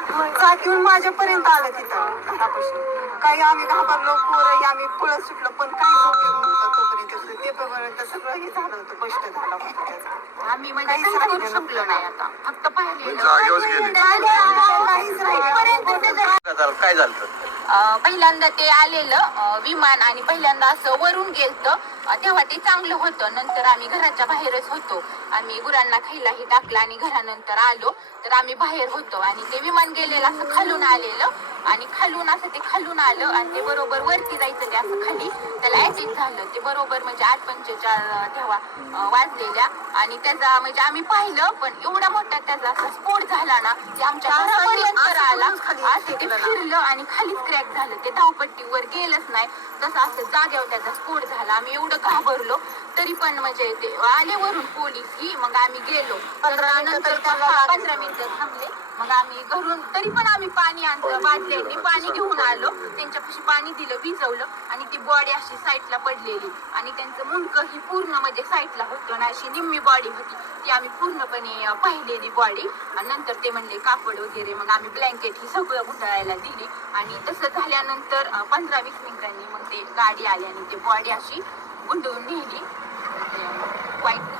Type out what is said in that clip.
चाक येऊन माझ्यापर्यंत आलं तिथं घरापासून. काही आम्ही घाबरलो, पोरं आम्ही पळत सुटलो, पण काहीच उपयोग नव्हता तोपर्यंत. ते पर्यंत सगळं हे झालं होतं, कष्ट झालं होतं त्याचं. आम्ही म्हणजे काही करू शकलो नाही आता, फक्त पाहिलेलं. काय झालं? पहिल्यांदा ते आलेलं विमान आणि पहिल्यांदा असं वरून गेलतं, तेव्हा ते चांगलं होतं. नंतर आम्ही घराच्या बाहेरच होतो, आम्ही गुरांना खायलाही टाकलं आणि घरानंतर आलो तर आम्ही बाहेर होतो आणि ते विमान गेलेलं असं खालून आलेलं आणि खालून असं ते खालून आलं आणि ते बरोबर वरती जायचं ते असं खाली त्याला अटॅक झालं. ते बरोबर म्हणजे 8:45 तेव्हा वाजलेल्या आणि त्याचा म्हणजे आम्ही पाहिलं, पण एवढा मोठा त्याचा असा स्फोट झाला ना, ते आमच्या घरापर्यंत आला, असं ते फिरलं आणि खालीच क्रॅक झालं. ते धावपट्टीवर गेलंच नाही, तसं असं जागेवर त्याचा स्फोट झाला. आम्ही एवढं घाबरलो, तरी पण म्हणजे ते आले वरून पोलीस ही, मग आम्ही गेलो. 15 मिनिटं थांबले, मग आम्ही घरून तरी पण आम्ही पाणी आणलं, बाटल्यांनी पाणी घेऊन आलो, त्यांच्यापाशी पाणी दिलं, भिजवलं आणि ती बॉडी अशी साईडला पडलेली आणि त्यांचं मुंडकं ही पूर्ण म्हणजे साईडला होतं ना, अशी निम्मी बॉडी होती ती. आम्ही पूर्णपणे पाहिलेली बॉडी आणि नंतर ते म्हणले कापड वगैरे, मग आम्ही ब्लँकेट ही सगळं गुंडाळायला दिली आणि तसं झाल्यानंतर 15-20 मिनिटांनी मग ते गाडी आली आणि ती बॉडी अशी गुंडळून नेली. वाईट